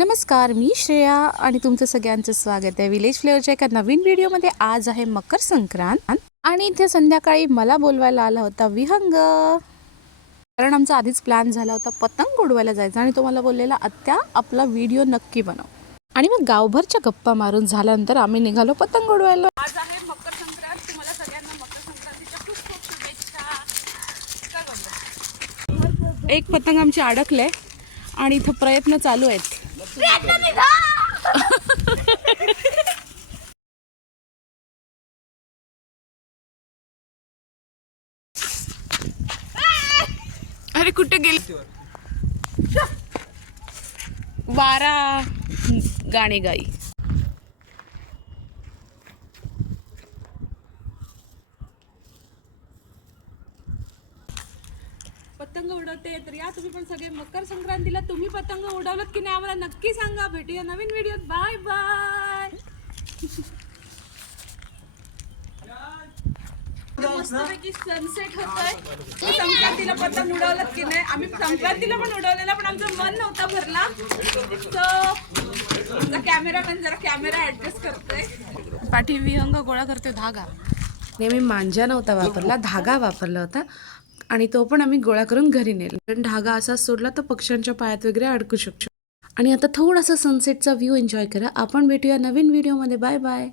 नमस्कार, मी श्रेया आणि तुमचं सगळ्यांचं स्वागत आहे विलेज फ्लेवरच्या एका नवीन व्हिडिओमध्ये। आज आहे मकर संक्रांत आणि इथे संध्याकाळी मला बोलवायला आला होता विहंग, कारण आमचा आधीच प्लॅन झाला होता पतंग उडवायला जायचा आणि तो मला बोललेला आत्या आपला व्हिडिओ नक्की बनव। आणि मग गावभरच्या गप्पा मारून झाल्यानंतर आम्ही निघालो पतंग उडवायला। आज आहे मकर संक्रांत, तुम्हाला सगळ्यांना मकर संक्रांतीच्या खूप खूप शुभेच्छा। एक पतंग आमची अडकले आणि इथं प्रयत्न चालू आहेत। अरे कुठे गेली? 12 गाणे गाई। पतंग उडवते तर या तुम्ही पण सगळे मकर संक्रांतीला तुम्ही पतंग उडवलत की नाही आम्हाला नक्की सांगा। भेटूया नवीन व्हिडिओत, बाय बाय। मस्तपैकी सनसेट होतोय। संक्रांतीला पतंग उडवलत की नाही? आम्ही संक्रांतीला पण उडवलेला पण आमचं मन नव्हता भरला, तो कॅमेरामॅन जरा कॅमेरा ऍडजस्ट करतोय। पाठी विहंग गोळा करतोय धागा। नेहमी मांजा नव्हता वापरला, धागा वापरला होता आणि तो पण आम्ही गोळा करून घरी नेला, कारण धागा असा सोडला तर पक्ष्यांच्या पायात वगैरे अडकू शकतो। आणि आता थोडासा सनसेटचा व्ह्यू एन्जॉय करा। आपण भेटूया नवीन व्हिडिओमध्ये, बाय बाय।